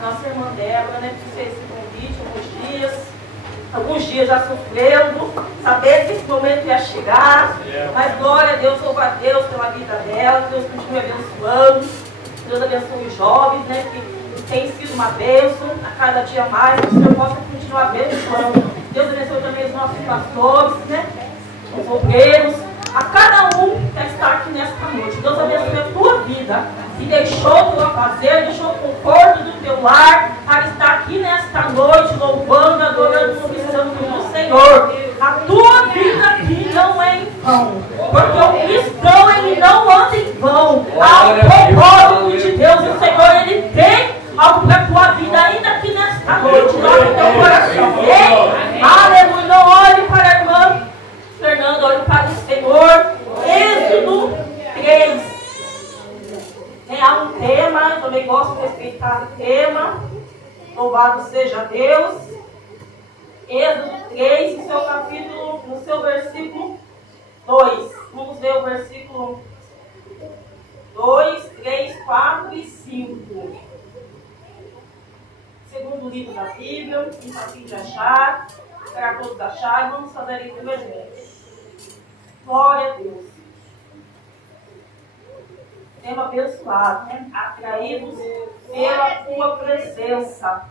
a nossa irmã Débora, né, que fez esse convite alguns dias já sofrendo, sabendo que esse momento ia chegar, mas glória a Deus, louva a Deus pela vida dela, Deus continue abençoando, Deus abençoe os jovens, né, que tem sido uma bênção, a cada dia mais, que o Senhor possa continuar abençoando. Deus abençoe também os nossos pastores, né, os obreiros, a cada um que está aqui nesta noite. Deus abençoe a tua vida, que deixou o teu fazer, deixou o conforto do teu lar, para estar aqui nesta noite, louvando, adorando, glorificando o Senhor. A tua vida aqui não é em vão, porque o cristão, ele não anda em vão. Há um propósito de Deus, o Senhor, ele tem algo para a tua vida ainda aqui nesta noite, lá no teu coração. Ei, aleluia, não olhe para a irmã Fernanda, olhe para o Senhor. Êxodo 3. Há um tema, eu também gosto de respeitar o tema. Louvado seja Deus. Êxodo 3, no seu capítulo, no seu versículo 2. Vamos ver o versículo 2, 3, 4 e 5. Segundo livro da Bíblia, que fácil de achar, para todos acharem, vamos fazer isso juntos. Glória a Deus. Tema abençoado, né? Atraídos pela tua presença.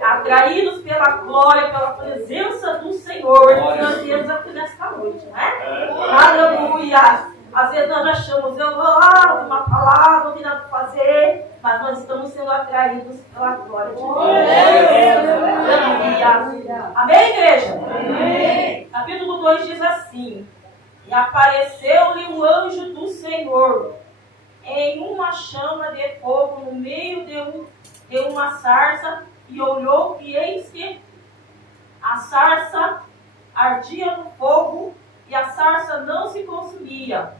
Atraídos pela glória, pela presença do Senhor. Que nós temos aqui nesta noite, né? Aleluia! Às vezes nós achamos, eu vou lá, uma palavra, não tem nada para fazer, mas nós estamos sendo atraídos pela glória de Deus. Aleluia! Amém, igreja? Amém! Capítulo 2 diz assim: E apareceu-lhe o anjo do Senhor em uma chama de fogo no meio de uma sarça, e olhou, e eis que a sarça ardia no fogo, e a sarça não se consumia.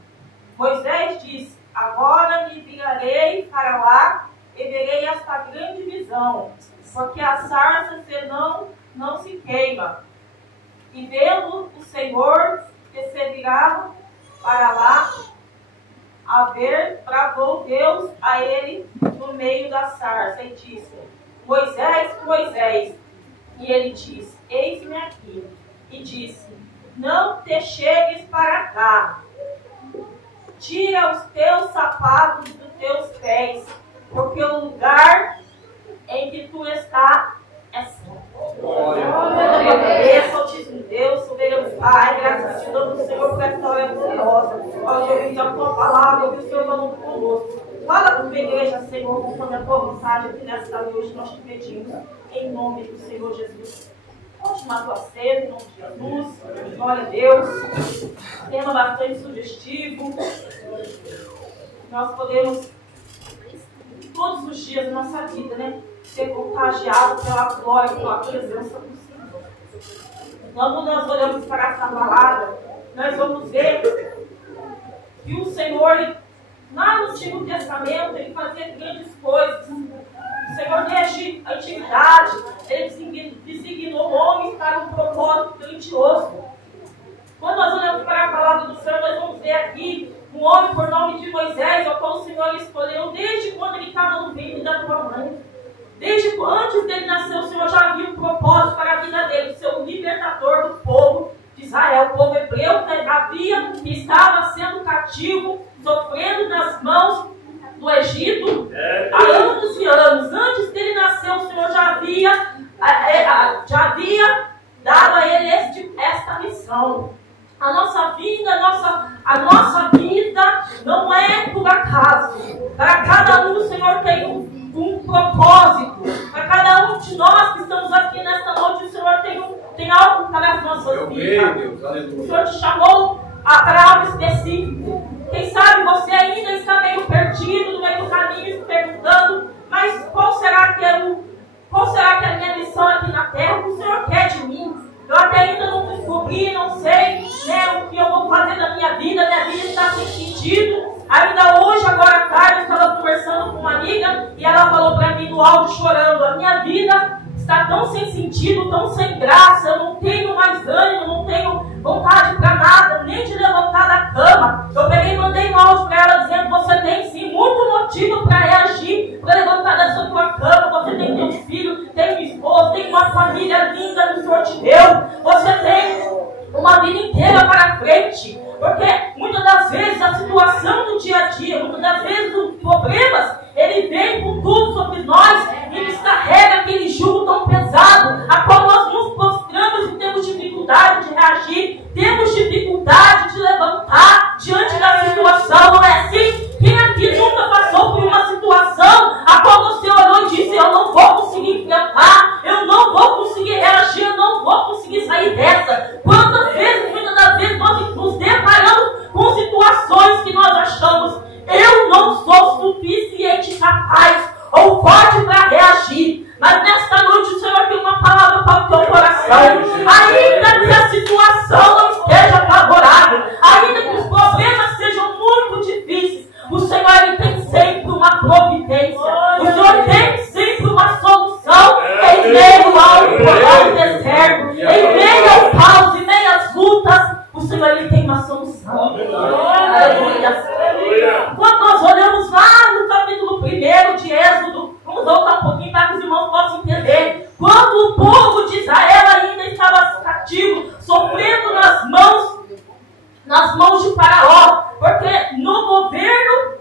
Moisés disse: Agora me virarei para lá e verei esta grande visão, porque a sarça não se queima. E vendo o Senhor que se virava para lá a ver, bradou Deus a ele no meio da sarça e disse: Moisés, Moisés. E ele disse: Eis-me aqui. E disse: Não te chegues para cá. Tira os teus sapatos dos teus pés, porque o lugar em que tu estás é santo. Agradeço, Altíssimo Deus, soberano Pai, graças te damos, Senhor, por esta hora gloriosa. Hoje eu ouvi a tua palavra, eu ouvi o Senhor falando conosco. Fala com a tua igreja, Senhor, conforme a tua vontade aqui nesta noite, nós te pedimos, em nome do Senhor Jesus. Conte a tua sede, em nome de Jesus. Glória a Deus. Tema bastante sugestivo. Nós podemos, todos os dias da nossa vida, né, ser contagiados pela glória, pela presença do Senhor. Quando nós olhamos para essa palavra, nós vamos ver que o Senhor, lá no Antigo Testamento, ele fazia grandes coisas. O Senhor, desde a antiguidade, ele designou homens para um propósito grandioso. Quando nós olhamos para a palavra do Senhor, nós vamos ver aqui um homem por nome de Moisés, ao qual o Senhor escolheu desde quando ele estava no ventre da tua mãe. Desde antes dele nascer, o Senhor já havia um propósito para a vida dele, ser o libertador do povo de Israel, o povo hebreu que estava sendo cativo, sofrendo nas mãos do Egito há anos e anos. Antes dele nascer, o Senhor já havia dado a ele esta missão. A nossa vida não é por acaso. Para cada um, o Senhor tem um propósito. Para cada um de nós que estamos aqui nesta noite, o Senhor tem algo para as nossas vidas. O Senhor te chamou para algo específico. Quem sabe você ainda está meio perdido no meio do caminho, se perguntando: mas qual será que é a minha missão aqui na terra? O que o Senhor quer de mim? Eu até ainda não descobri, não sei, né, o que eu vou fazer da minha vida está sem sentido. Ainda hoje, agora à tarde, eu estava conversando com uma amiga e ela falou para mim no áudio chorando: a minha vida está tão sem sentido, tão sem graça, eu não tenho mais ânimo, não tenho vontade para nada, nem de levantar da cama. Eu peguei e mandei um áudio para ela dizendo: você tem sim muito motivo para reagir, para levantar da sua cama, você tem teus filhos, tem uma esposa, tem uma família linda que o Senhor te deu. Você tem uma vida inteira para frente. Porque muitas das vezes a situação do dia a dia, muitas das vezes os problemas, ele vem com tudo sobre nós e nos carrega aquele jugo tão pesado, a qual nós nos prostramos e temos dificuldade de reagir, temos dificuldade de levantar diante da situação. Não é assim? Quem aqui nunca passou por uma situação a qual você olhou e disse: eu não vou conseguir enfrentar, eu não vou conseguir reagir, eu não vou conseguir sair dessa? Quantas vezes, muitas das vezes, nós nos deparamos com situações que nós achamos: eu não sou suficiente capaz ou forte para reagir. Mas nesta noite o Senhor tem uma palavra para o teu coração. Ainda que a situação não esteja favorável, ainda que os problemas sejam muito difíceis, o Senhor ele tem sempre uma providência. O Senhor tem sempre uma solução em meio ao deserto, em meio ao caos, em meio às lutas. O Senhor ele tem uma solução. Aleluia. Quando nós olhamos lá no capítulo 1 de Êxodo, vamos voltar um pouquinho para que os irmãos possam entender. Quando o povo de Israel ainda estava cativo, sofrendo nas mãos de Faraó, porque no governo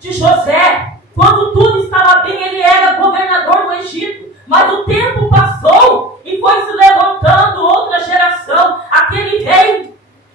de José, quando tudo estava bem, ele era governador do Egito. Mas o tempo passou e foi se levantando outra geração. Aquele rei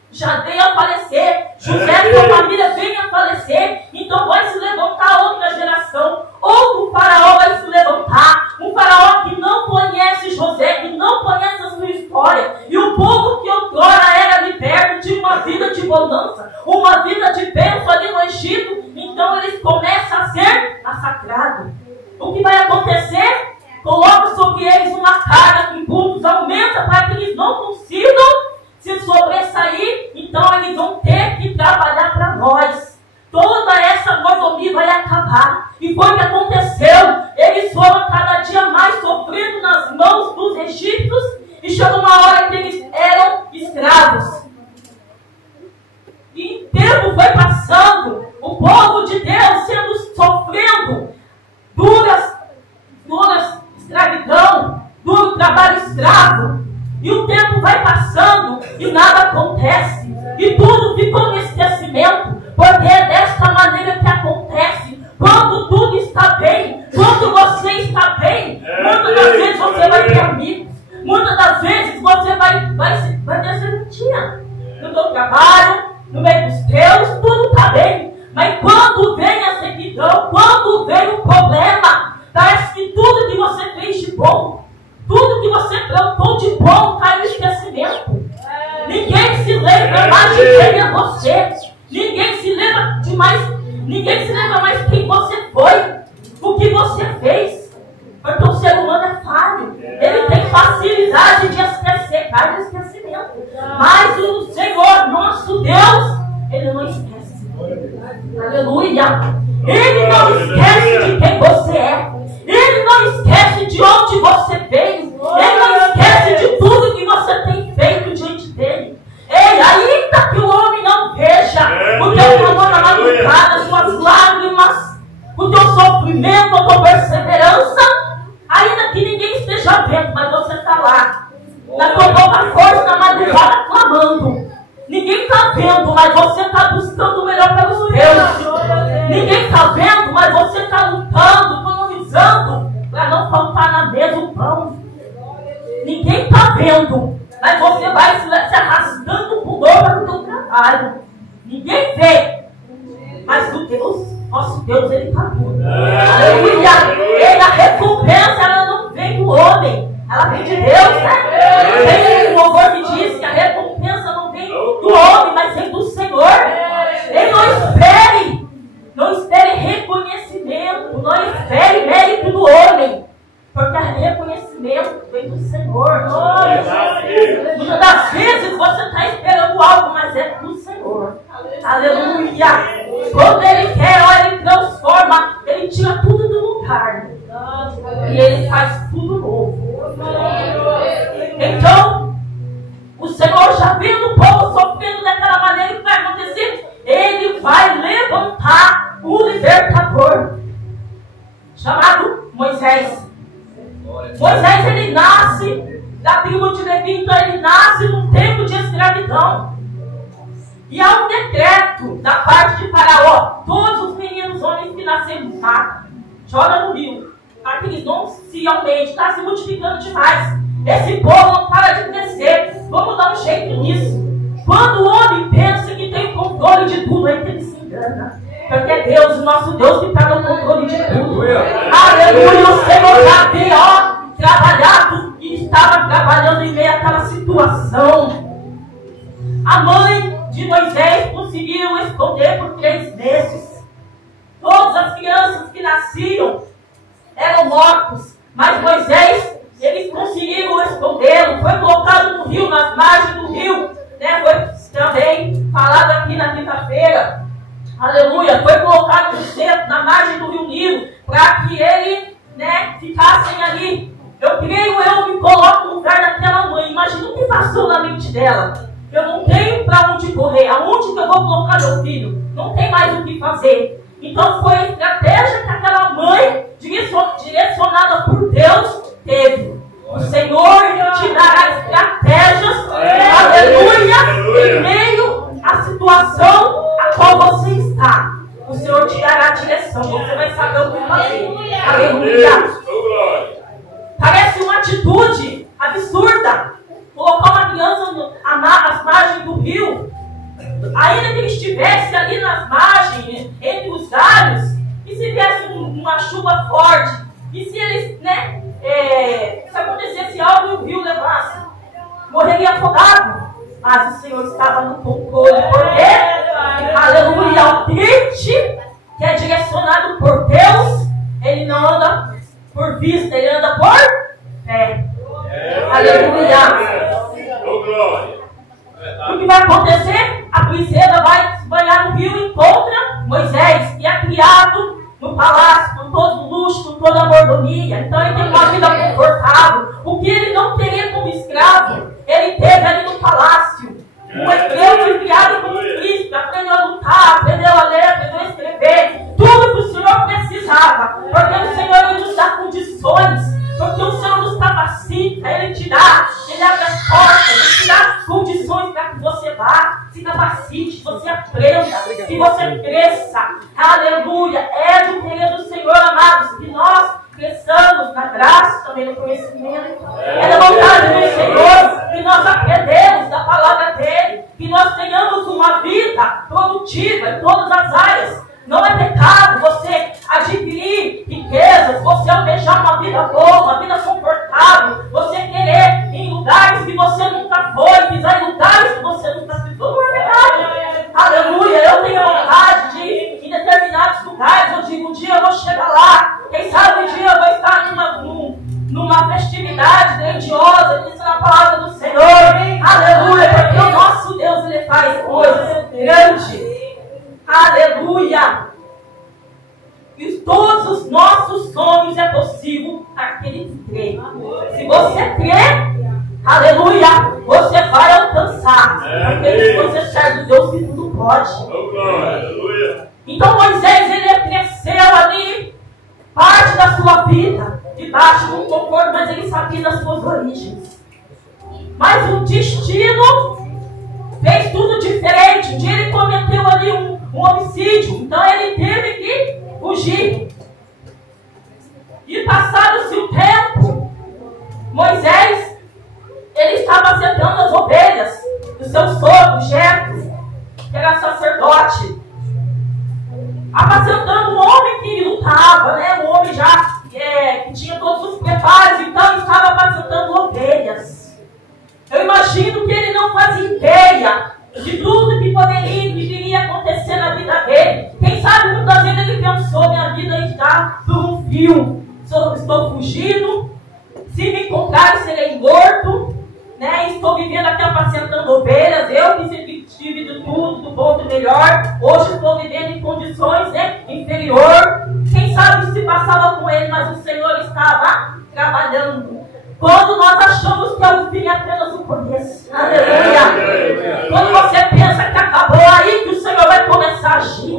já veio a falecer, José e sua família veio a falecer, então vai se levantar outra geração. Outro faraó vai se levantar, um faraó que não conhece José, que não conhece a sua história. E o povo que outrora era liberto, tinha uma vida de bonança, uma vida de bênção ali no Egito, então eles começam a ser massacrados. O que vai acontecer? Coloca sobre eles uma carga que impulsos aumenta para que eles não consigam se sobressair, então eles vão ter que trabalhar para nós. Toda essa mordomia vai acabar. E foi o que aconteceu. Eles foram cada dia mais sofrendo nas mãos dos egípcios, e chegou uma hora que eles eram escravos. E o tempo foi passando, o povo de Deus sofrendo duras escravidão, duro trabalho escravo. E o tempo vai passando e nada acontece. E tudo ficou no esquecimento. Porque é desta maneira que acontece. Quando tudo está bem, quando você está bem, muitas das vezes você vai ter amigos. Muitas das vezes você vai ter serventia. No teu trabalho, no meio dos teus, tudo está bem. Mas quando vem a sequidão, quando vem o problema, parece que tudo que você fez de bom, tudo que você plantou de bom cai no esquecimento. Ninguém se lembra mais de quem é você. Ninguém se lembra mais quem você foi, o que você fez. Porque o ser humano é falho. Ele tem facilidade de esquecer, cai no esquecimento. Mas o Senhor, nosso Deus, ele não esquece. Aleluia. Ele não esquece de quem você é. Ele não esquece de onde você veio. Ele não esquece de tudo que você tem feito diante dele. Ei, ainda que o homem não veja o teu amor na madrugada, as suas lágrimas, o teu sofrimento, a tua perseverança, ainda que ninguém esteja vendo, mas você está lá, na tua boca forte, na madrugada, clamando. Ninguém está vendo, mas você está buscando o melhor pelos teus. Ninguém está vendo, mas você está lutando, economizando, para não faltar na mesa o pão. Ninguém está vendo, mas você vai se arrastando por dor para o teu trabalho. Ninguém vê, mas o Deus, nosso Deus, ele está vendo. Aleluia! E a recompensa, ela não vem do homem, ela vem de Deus, né? Tem um louvor que diz que a recompensa não vem do homem, mas vem do Senhor. Ele não espere reconhecimento, não espere mérito do homem, porque o reconhecimento vem do Senhor. Muitas das vezes você está esperando algo, mas é do Senhor. Aleluia! Quando Ele quer, olha, Ele transforma, Ele tira tudo do lugar e Ele faz tudo novo. Então, o Senhor já vendo o povo sofrendo daquela maneira, o que vai acontecer? Ele vai levantar o libertador, chamado Moisés. Moisés, ele nasce da tribo de Levi, então ele nasce num tempo de escravidão. E há um decreto da parte de Faraó: todos os meninos homens que nascerem matam, joga no rio, para que eles não se aumentem, está se multiplicando demais. Esse povo não para de crescer, vamos dar um jeito nisso. Quando o homem pensa que tem controle de tudo, aí que ele se engana. Porque é Deus, o nosso Deus, que está no controle de tudo. Aleluia, o Senhor já havia trabalhado e estava trabalhando em meio àquela situação. A mãe de Moisés conseguiu esconder por 3 meses. Todas as crianças que nasciam eram mortos, mas Moisés, eles conseguiram escondê-lo. Foi colocado no rio, nas margens do rio, né? Foi também falado aqui na quinta-feira. Aleluia, foi colocado no centro, na margem do rio Nilo, para que ele, né, ficassem ali. Eu me coloco no lugar daquela mãe. Imagina o que passou na mente dela. Eu não tenho para onde correr, aonde que eu vou colocar meu filho? Não tem mais o que fazer. Então foi a estratégia que aquela mãe, direcionada por Deus, teve. O Senhor te dará estratégias, aleluia, em meio à situação a qual você está. O Senhor te dará a direção, você vai saber o que fazer. Aleluia. Parece uma atitude absurda colocar uma criança às margens do rio, ainda que ele estivesse ali nas margens, entre os galhos, e se viesse uma chuva forte, e se eles, né, se acontecesse algo e o rio levasse, morreria afogado. Mas o Senhor estava no controle, porque, aleluia, o crente que é direcionado por Deus, ele não anda por vista, ele anda por fé. Aleluia. O que vai acontecer? A princesa vai se banhar no rio e encontra Moisés, que é criado no palácio, com todo o luxo, com toda a mordomia. Então ele tem uma vida confortável. O que ele não teria como escravo, ele teve ali no palácio. O hebreu foi criado como Cristo, aprendeu a lutar, aprendeu a ler, aprendeu a escrever. Tudo que o Senhor precisava. Porque o Senhor ele nos dá condições. Porque o Senhor nos capacita, Ele te dá, Ele abre as portas, Ele te dá condições para que você vá, se capacite, você aprenda, que você cresça. Aleluia! É do querer do Senhor, amados, que nós cresçamos na graça, também no conhecimento. É da vontade do Senhor que nós aprendemos da palavra dEle, que nós tenhamos uma vida produtiva em todas as áreas. Não é pecado você adquirir riquezas, você almejar uma vida boa, uma vida confortável, você querer em lugares que você nunca foi, pisar em lugares que você nunca pisou. Não é pecado. Aleluia, eu tenho vontade de ir em determinados lugares. Eu digo, um dia eu vou chegar lá. Quem sabe um dia eu vou estar numa festividade grandiosa, diz na palavra do Senhor. Aleluia, porque o nosso Deus, Ele faz coisas grandes. Aleluia! E todos os nossos sonhos é possível aquele que crê. Se você crê, aleluia, você vai alcançar. Porque se você serve Deus, que tudo pode. Então Moisés, ele cresceu ali parte da sua vida, debaixo do conforto, mas ele sabia das suas origens. Mas o destino fez tudo diferente. Um dia ele cometeu ali um homicídio, então ele teve que fugir. E passado-se o tempo, Moisés, ele estava acertando as ovelhas do seu sogro, Jetro, que era sacerdote. Apacentando um homem que lutava, né? Um homem já que tinha todos os preparos, então estava apacentando ovelhas. Eu imagino que ele não fazia ideia de tudo que viria acontecer na vida dele. Quem sabe muitas vezes ele pensou, minha vida está por um fio. Estou fugindo, se me encontrar serei morto, né? Estou vivendo aqui apacentando ovelhas. Eu que sempre tive de tudo, do bom e do melhor, hoje estou vivendo em condições, né, inferior. Quem sabe se passava com ele, mas o Senhor estava trabalhando. Quando nós achamos que é o fim, é apenas o começo. Aleluia. Quando você pensa que acabou, aí que o Senhor vai começar a agir.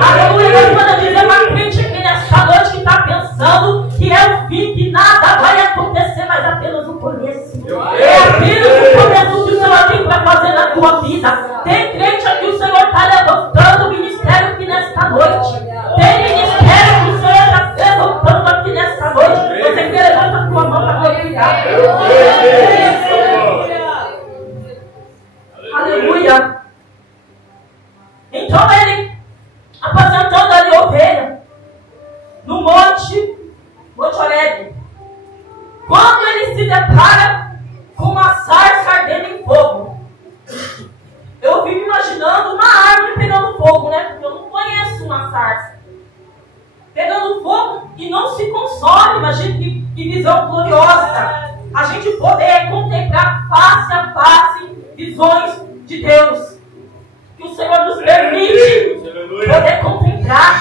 Aleluia. Eu quero dizer uma crente aqui nesta noite que está pensando que é o fim, que nada vai acontecer. Aleluia. Então ele, apacentando ali a ovelha, no monte Horebe, quando ele se depara com uma sarça ardendo em fogo, eu fico imaginando uma árvore pegando fogo, né? Porque eu não conheço uma sarça pegando fogo e não se consome. Imagina que visão gloriosa. A gente poder contemplar face a face visões de Deus. Que o Senhor nos permite poder contemplar.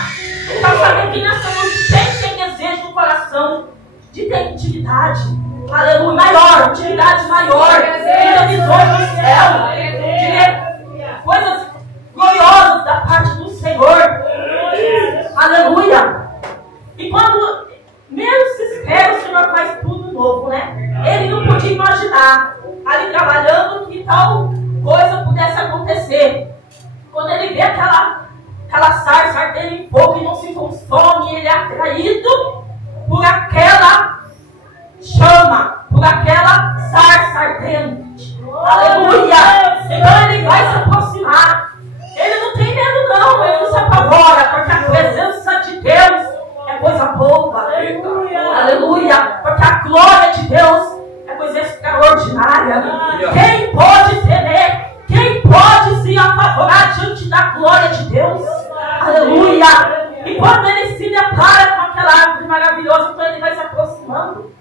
Então, sabe que nós estamos sempre em desejo no coração de ter intimidade. Aleluia, maior, intimidade maior. De ter visões do céu. De ter coisas gloriosas da parte do Senhor. Aleluia. E quando menos se espera, o Senhor faz tudo novo, né? Ele não podia imaginar ali trabalhando que tal coisa pudesse acontecer. Quando ele vê aquela sarça ardendo em fogo e não se consome, ele é atraído por aquela chama, por aquela sarça ardente. Aleluia! Então ele vai se aproximar. Ele não tem medo não, ele não se apavora, porque a presença de Deus é coisa boa. Aleluia! Porque a glória de Deus é coisa extraordinária. Quem pode temer? Quem pode se apavorar diante da glória de Deus? Aleluia! E quando ele se depara com aquela árvore maravilhosa, quando ele vai se aproximando,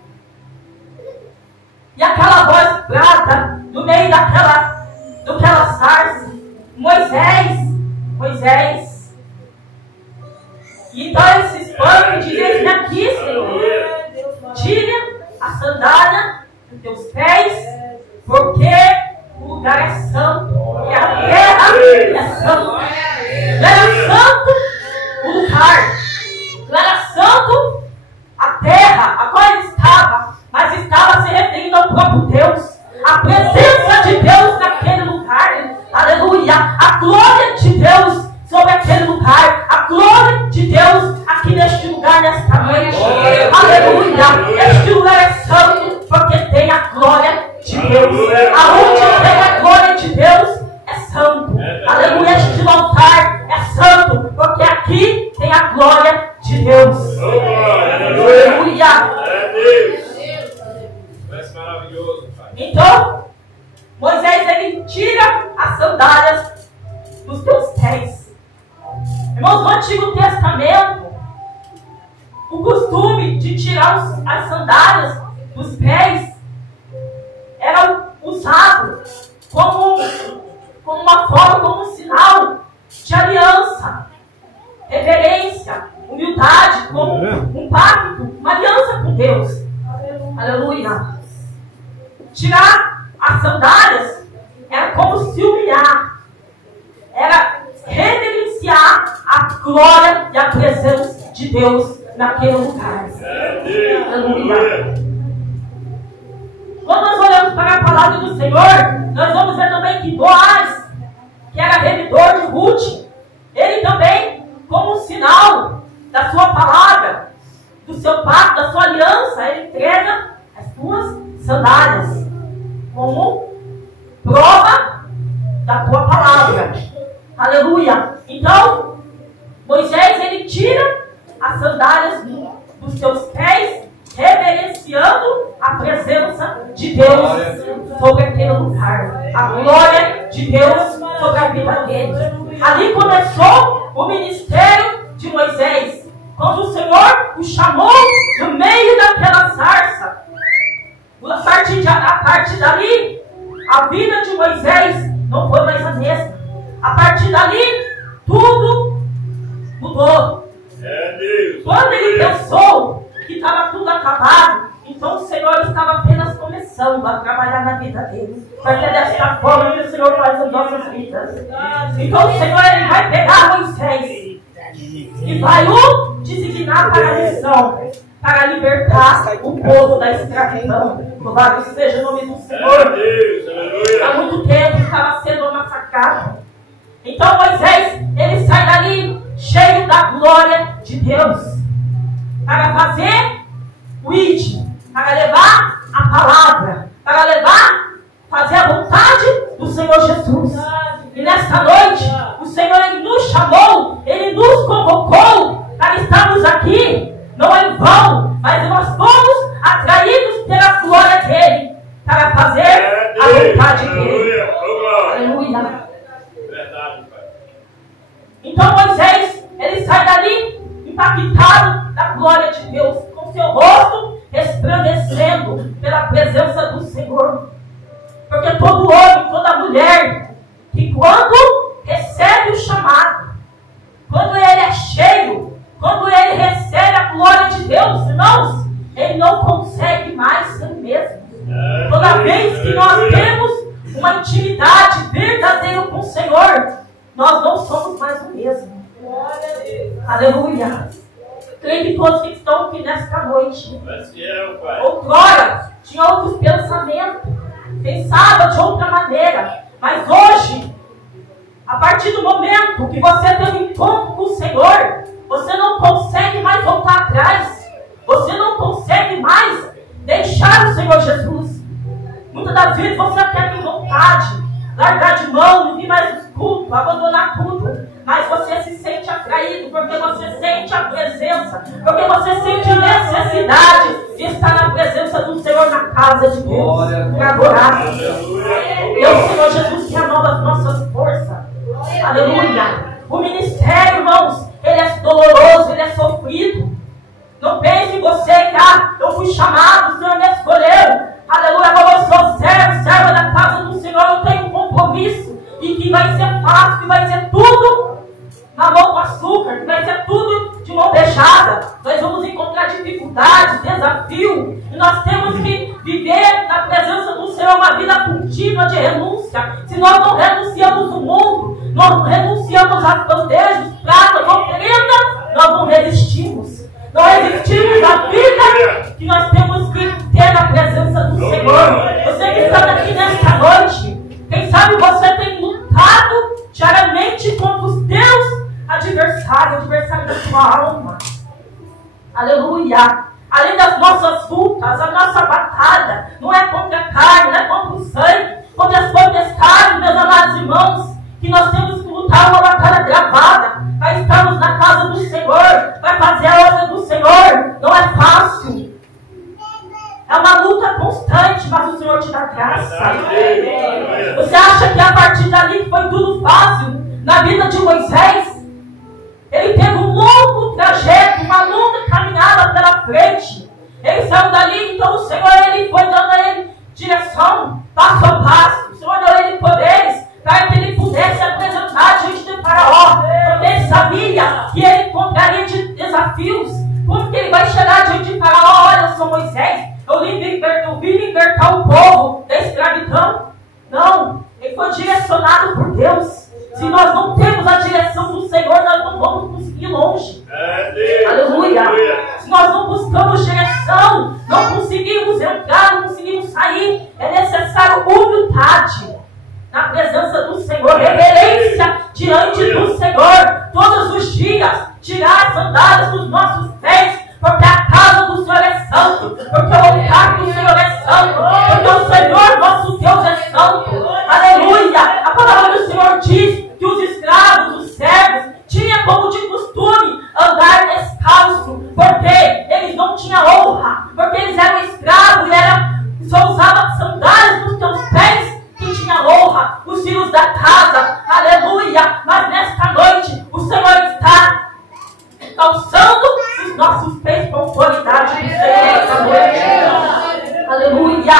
e aquela voz brada no meio daquela sarça, Moisés. E então ele se espanta e diz: eis-me aqui, Senhor. Tira a sandália dos teus pés, porque o lugar é santo e a terra é santa. Era santo o lugar, não era santo a terra a qual ele estava, mas estava se referindo ao próprio Deus. A presença de Deus naquele lugar, aleluia, a glória de Deus sobre aquele lugar, a glória de Deus aqui neste lugar, nesta noite, aleluia. Este lugar é santo porque tem a glória de Deus. Aonde tem a glória de Deus é santo, aleluia. Este altar é santo porque aqui tem a glória de Deus, aleluia. Então, Moisés, ele tira as sandálias dos teus pés. Irmãos, no Antigo Testamento, o costume de tirar as sandálias dos pés era usado como uma forma, como um sinal de aliança, reverência, humildade, como um pacto, uma aliança com Deus. Aleluia. Tirar as sandálias era como se humilhar, era reverenciar a glória e a presença de Deus naquele lugar. Aleluia. Quando nós olhamos para a palavra do Senhor, nós vamos ver também que Boaz, que era revidor de Ruth, ele também, como um sinal da sua palavra, do seu pacto, da sua aliança, ele entrega as suas sandálias como prova da tua palavra. Aleluia. Então, Moisés, ele tira as sandálias dos seus pés, reverenciando a presença de Deus sobre aquele lugar, a glória de Deus sobre a vida dele. Ali começou o ministério de Moisés, quando o Senhor o chamou no meio daquela sarça. A partir dali, a vida de Moisés não foi mais a mesma. A partir dali, tudo mudou. Quando ele pensou que estava tudo acabado, então o Senhor estava apenas começando a trabalhar na vida dele. Porque é desta forma que o Senhor faz as nossas vidas. Então o Senhor, ele vai pegar Moisés e vai o designar para a missão, para libertar o povo da escravidão. Louvado seja o nome do Senhor. Há muito tempo estava sendo massacrado. Então Moisés, ele sai dali cheio da glória de Deus, para fazer o ID, para levar a palavra, para noite. Outrora, tinha outros pensamentos. Pensava de outra maneira. Mas hoje, a partir do momento que você tem um encontro com o Senhor, você não consegue mais voltar atrás. Você não consegue mais deixar o Senhor Jesus. Muitas das vezes você até tem vontade, largar de mão, não vir mais os cultos, abandonar tudo. Mas você se sente atraído, porque você sente a presença, porque você sente necessidade de estar na presença do Senhor, na casa de Deus, para adorar. Deus, Senhor Jesus, que renova as nossas forças. Aleluia. O ministério, irmãos, ele é doloroso, ele é sofrido. Não pense em você que, eu fui chamado, o Senhor me escolheu. Aleluia, agora eu sou serva da casa do Senhor, eu tenho um compromisso. E que vai ser fácil, que vai ser tudo na mão com açúcar, que vai ser tudo de mão beijada. Nós vamos encontrar dificuldades, desafio. E nós temos que viver na presença do Senhor uma vida contínua de renúncia. Se nós não renunciamos o mundo, nós não renunciamos a bandejos, pratas, oferendas, nós não resistimos. Não resistimos à vida que nós temos que ter na presença do Senhor. Você que está aqui nesta noite, quem sabe você tem lutado diariamente contra os teus adversários, adversário da sua alma. Aleluia. Além das nossas lutas, a nossa batalha não é contra a carne, não é contra o sangue, contra as potestades, meus amados irmãos, que nós temos que lutar uma batalha gravada, para estarmos na casa do Senhor, para fazer a obra do Senhor. Não é fácil. É uma luta constante, mas o Senhor te dá graça. Você acha que a partir dali foi tudo fácil na vida de Moisés? Ele teve um longo trajeto, uma longa caminhada pela frente. Ele saiu dali, então o Senhor ele foi dando a ele direção, passo a passo. O Senhor deu a ele poderes para que ele pudesse apresentar diante de Faraó. Porque ele sabia que ele encontraria de desafios. Como que ele vai chegar diante de Faraó? Olha, eu sou Moisés, eu vim libertar o povo da escravidão. Não, ele foi direcionado por Deus. Se nós não temos a direção do Senhor, nós não vamos conseguir ir longe. Aleluia. Se nós não buscamos direção, não conseguimos entrar, não conseguimos sair. É necessário humildade na presença do Senhor, reverência diante do Senhor, todos os dias, tirar as sandálias dos nossos pés, porque a casa do Senhor é santo, porque o altar do Senhor é santo, porque o Senhor, nosso Deus, é santo. Aleluia! A palavra do Senhor diz que os escravos, os servos, tinham como de costume andar descalço, porque eles não tinham honra, porque eles eram escravos e só usavam sandálias nos seus pés. Que tinha honra, os filhos da casa, aleluia. Mas nesta noite o Senhor está calçando os nossos pés com autoridade do Senhor nesta noite, aleluia.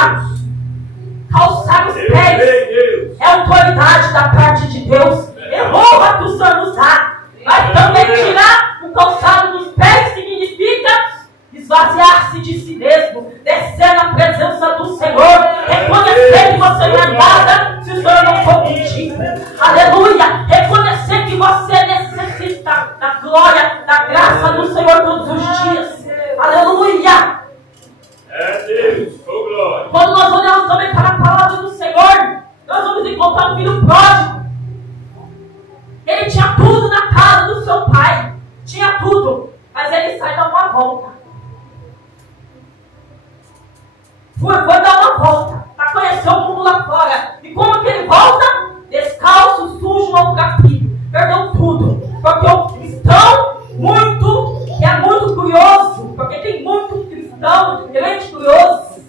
Calçar os pés é autoridade da parte de Deus, é honra que o Senhor nos dá. Mas também tirar o calçado dos pés significa esvaziar-se de si mesmo, descer na presença do Senhor, reconhecer que você não é nada se o Senhor não for contigo. Aleluia! Reconhecer que você necessita da glória, da graça do Senhor todos os dias. Aleluia! É Deus, oh glória. Quando nós olhamos também para a palavra do Senhor, nós vamos encontrar um filho pródigo. Ele tinha tudo na casa do seu pai, tinha tudo, mas ele sai dar uma volta. Foi dar uma volta para conhecer o mundo lá fora. E como que ele volta? Descalço, sujo, maltrapilho. Perdeu tudo. Porque o cristão é muito curioso. Porque tem muito cristão, crente curioso.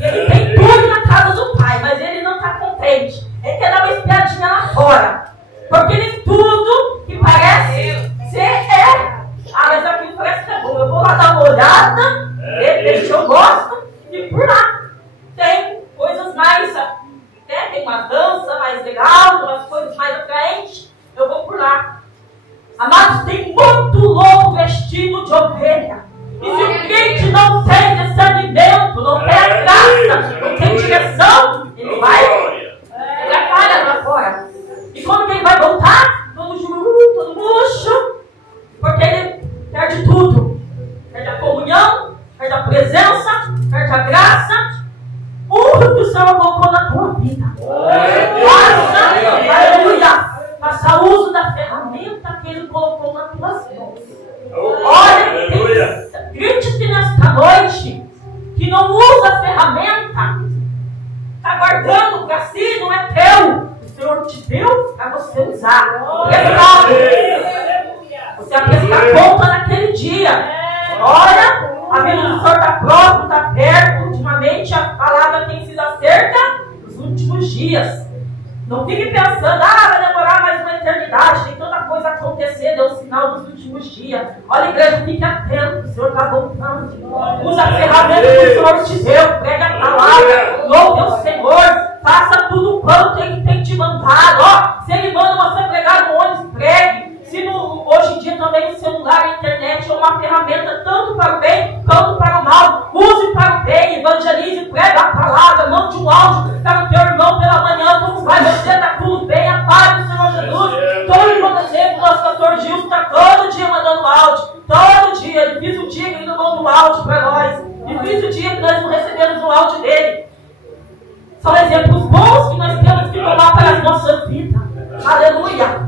Ele tem tudo na casa do pai, mas ele não está contente. Ele quer dar uma espiadinha lá fora. Porque nem tudo que parece ser é. Mas aquilo parece que é bom. Eu vou lá dar uma olhada, de repente eu gosto. E por lá tem coisas mais, tem uma dança mais legal, umas coisas mais atraentes, eu vou por lá. Amados, tem muito louco vestido de ovelha. E se o crente não tem discernimento, não tem a graça, não tem direção, ele vai atrapalhar lá fora. E quando que ele vai voltar? Todo juru, todo murcho, porque ele perde tudo. Perde a comunhão, perde a presença, perde a graça. Honra o que o Senhor colocou na tua vida. Faça, aleluia, faça uso da ferramenta que Ele colocou nas tuas mãos. Olha, grite-te nesta noite que não usa a ferramenta, está guardando para si, não é teu. O Senhor te deu para você usar. Você vai prestar conta naquele dia. Olha, a vida do Senhor está próximo, está perto. Ultimamente a palavra tem sido acerca nos últimos dias. Não fique pensando, vai demorar mais uma eternidade, tem tanta coisa acontecendo, é o sinal dos últimos dias. Olha, igreja, fique atento, o Senhor está voltando. Usa a ferramenta que o Senhor te deu, prega a palavra, louve o Senhor, faça tudo quanto Ele tem te mandado. Se Ele manda você pregar no ônibus, pregue. Se hoje em dia também o celular e a internet é uma ferramenta tanto para o bem quanto para o mal. Use para o bem, evangelize, prega a palavra, mande um áudio para o teu irmão pela manhã. Como vai você? Está tudo bem? A paz do Senhor Jesus. Todo mundo exemplo, nosso pastor Gilson está todo dia mandando áudio. Todo dia. Difícil o dia que ele não manda um áudio para nós. Difícil o dia que nós não recebemos um áudio dele. São exemplos bons que nós temos que tomar para as nossas vidas. Aleluia.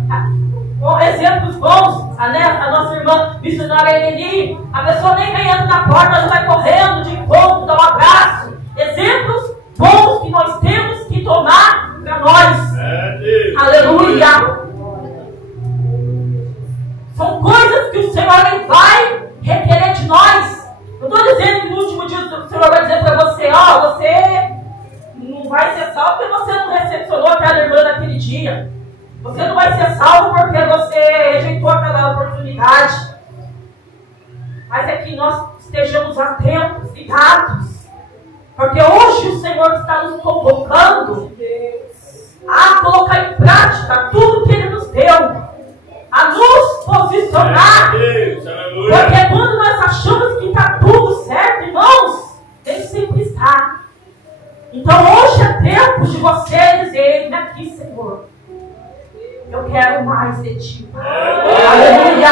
Com exemplos bons, a nossa irmã missionária Eleni, a pessoa nem vem entra na porta, já vai correndo de encontro, dá um abraço. Exemplos bons que nós temos que tomar para nós. Aleluia. São coisas que o Senhor vai requerer de nós. Eu estou dizendo que no último dia o Senhor vai dizer para você, você não vai ser salvo porque você não recepcionou aquela irmã naquele dia. Você não vai ser salvo porque você rejeitou aquela oportunidade. Mas é que nós estejamos atentos, ligados. Porque hoje o Senhor está nos convocando a colocar em prática tudo que Ele nos deu. A nos posicionar. Porque quando nós achamos que está tudo certo, irmãos, nem sempre está. Então hoje é tempo de você dizer, vem aqui, Senhor. Eu quero mais de ti. Aleluia.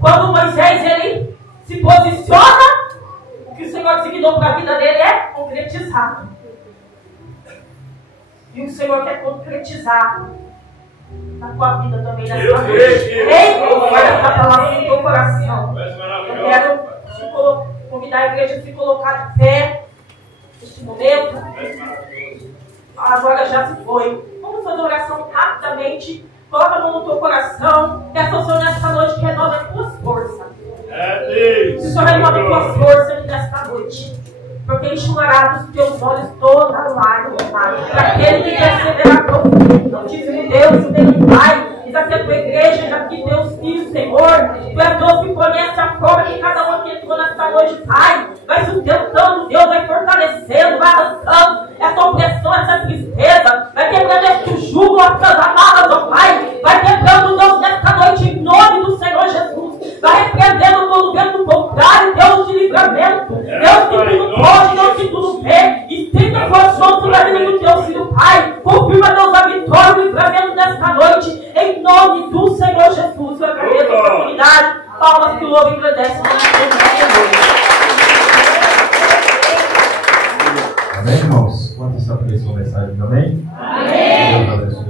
Quando Moisés ele se posiciona, o que o Senhor designou para a vida dele é concretizado. E o Senhor quer concretizar na tua vida também, nessa noite. Ei, guarda essa palavra no teu coração. Eu quero convidar a igreja a se colocar de pé neste momento. Agora já se foi. Vamos fazer oração rapidamente. Coloca a mão no teu coração. Peça ao Senhor nesta noite que renove as tuas forças. Que o Senhor renove as tuas forças nesta noite. Porque enxugará dos teus olhos toda a lágrima. Para aquele que perseverar profundo. Diz o Deus, o teu Pai. Diz aqui a tua igreja, diz aqui teus filhos, Senhor. Tu és Deus que conhece a forma que cada um que entrou nesta noite, Pai. Vai sustentando, Deus, vai fortalecendo, vai arrancando essa opressão, essa tristeza. Vai quebrando este jugo, essas amarras, ó Pai. Vai quebrando, Deus, nesta noite, em nome do Senhor Jesus. Vai repreendendo todo o vento contrário, Deus de livramento. Deus que tudo pode, Deus que tudo vê. Estenda a tua mão sobre a vida do teu filho, Pai. Confirma, Deus, a vitória e o livramento nesta noite. Em nome do Senhor Jesus. Eu agradeço a oportunidade. Palmas que o louvem e agradecem. Amém, irmãos? Quantos estão felizes com a mensagem? Amém? Amém. Deus abençoe.